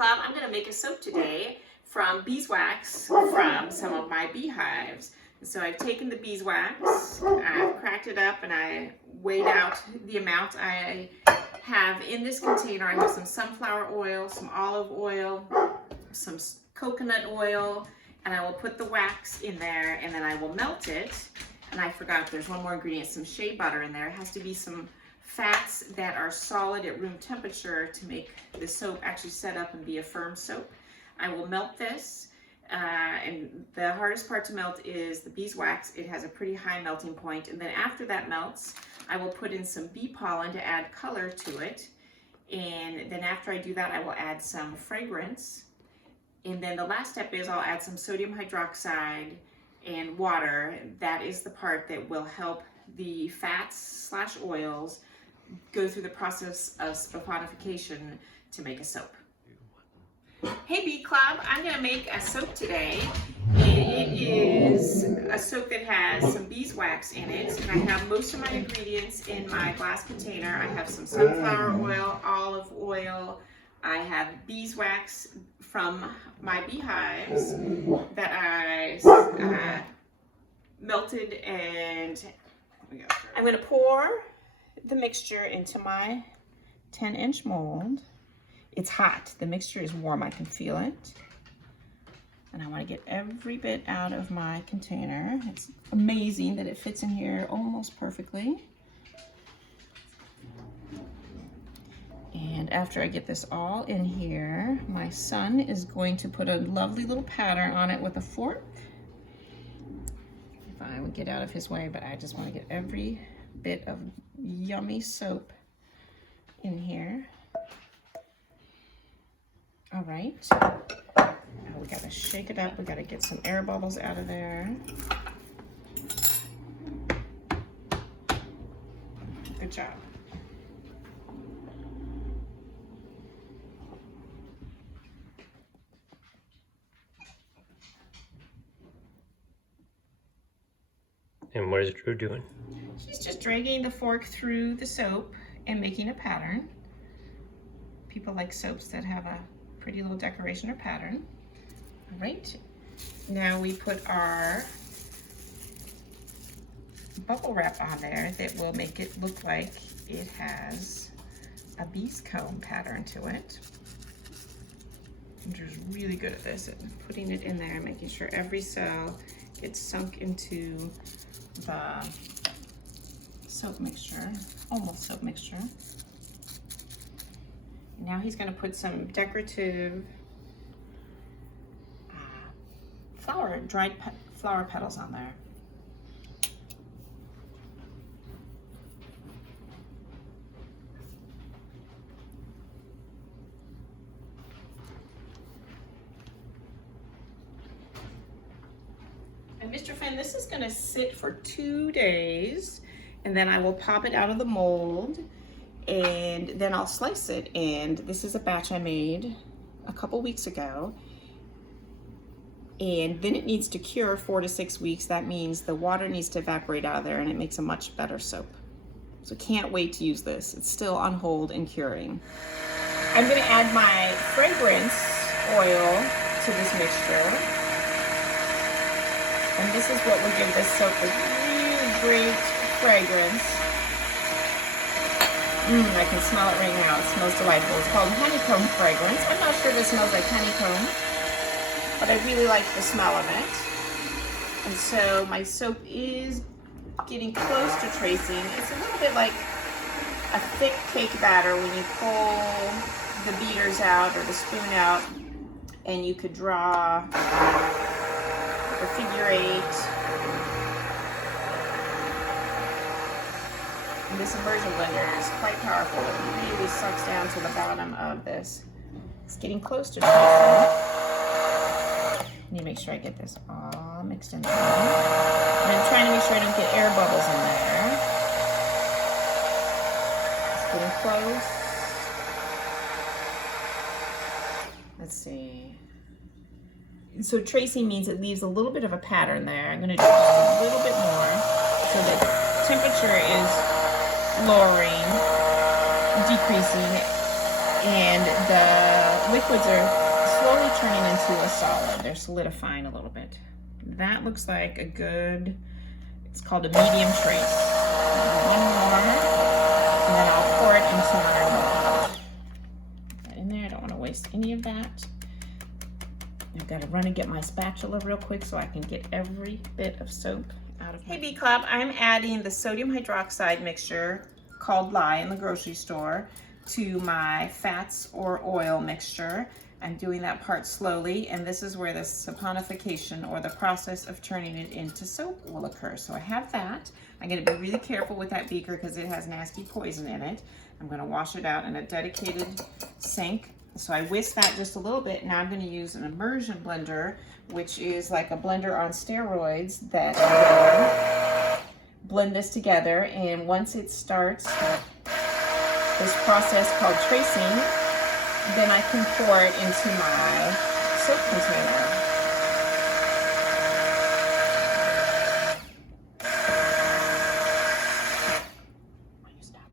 Club. I'm going to make a soap today from beeswax from some of my beehives. So I've taken the beeswax, I've cracked it up, and I weighed out the amount I have in this container. I have some sunflower oil, some olive oil, some coconut oil, and I will put the wax in there and then I will melt it. And I forgot there's one more ingredient, some shea butter in there. It has to be some fats that are solid at room temperature to make the soap actually set up and be a firm soap. I will melt this, and the hardest part to melt is the beeswax. It has a pretty high melting point, and then after that melts, I will put in some bee pollen to add color to it, and then after I do that, I will add some fragrance, and then the last step is I'll add some sodium hydroxide and water. That is the part that will help the fats / oils go through the process of saponification to make a soap. Hey Bee Club, I'm going to make a soap today, and it is a soap that has some beeswax in it, and I have most of my ingredients in my glass container. I have some sunflower oil, olive oil, I have beeswax from my beehives that I melted, and I'm going to pour the mixture into my 10-inch mold. It's hot. The mixture is warm. I can feel it. And I want to get every bit out of my container. It's amazing that it fits in here almost perfectly. And after I get this all in here, my son is going to put a lovely little pattern on it with a fork. If I would get out of his way, but I just want to get every bit of yummy soap in here. All right, now we gotta shake it up. We gotta get some air bubbles out of there. Good job. And what is Drew doing? She's just dragging the fork through the soap and making a pattern. People like soaps that have a pretty little decoration or pattern. All right, now we put our bubble wrap on there that will make it look like it has a bee's comb pattern to it. Andrew's really good at this, at putting it in there, making sure every cell gets sunk into the soap mixture, almost soap mixture. Now he's going to put some decorative dried flower petals on there. And Mr. Finn, this is going to sit for 2 days, and then I will pop it out of the mold, and then I'll slice it. And this is a batch I made a couple weeks ago, and then it needs to cure 4 to 6 weeks. That means the water needs to evaporate out of there, and it makes a much better soap. So can't wait to use this. It's still on hold and curing. I'm going to add my fragrance oil to this mixture, and this is what will give this soap a really great fragrance. I can smell it right now. It smells delightful. It's called honeycomb fragrance. I'm not sure if it smells like honeycomb, but I really like the smell of it. And so my soap is getting close to tracing. It's a little bit like a thick cake batter when you pull the beaters out or the spoon out, and you could draw a figure 8. And this immersion blender is quite powerful. It really sucks down to the bottom of this. It's getting close to tracing. I need to make sure I get this all mixed in there. And I'm trying to make sure I don't get air bubbles in there. It's getting close. Let's see. So tracing means it leaves a little bit of a pattern there. I'm going to do just a little bit more so that temperature is lowering, decreasing, and the liquids are slowly turning into a solid. They're solidifying a little bit. That looks like a good, it's called a medium trace. One more, and then I'll pour it into my mold. Put that in there, I don't want to waste any of that. I've got to run and get my spatula real quick so I can get every bit of soap out of my... Hey Bee Club, I'm adding the sodium hydroxide mixture called Lye in the grocery store to my fats or oil mixture. I'm doing that part slowly, and this is where the saponification, or the process of turning it into soap, will occur. So I have that. I'm going to be really careful with that beaker because it has nasty poison in it. I'm going to wash it out in a dedicated sink. So I whisk that just a little bit. Now I'm going to use an immersion blender, which is like a blender on steroids, that I'm going to blend this together. And once it starts this process called tracing, then I can pour it into my soap container.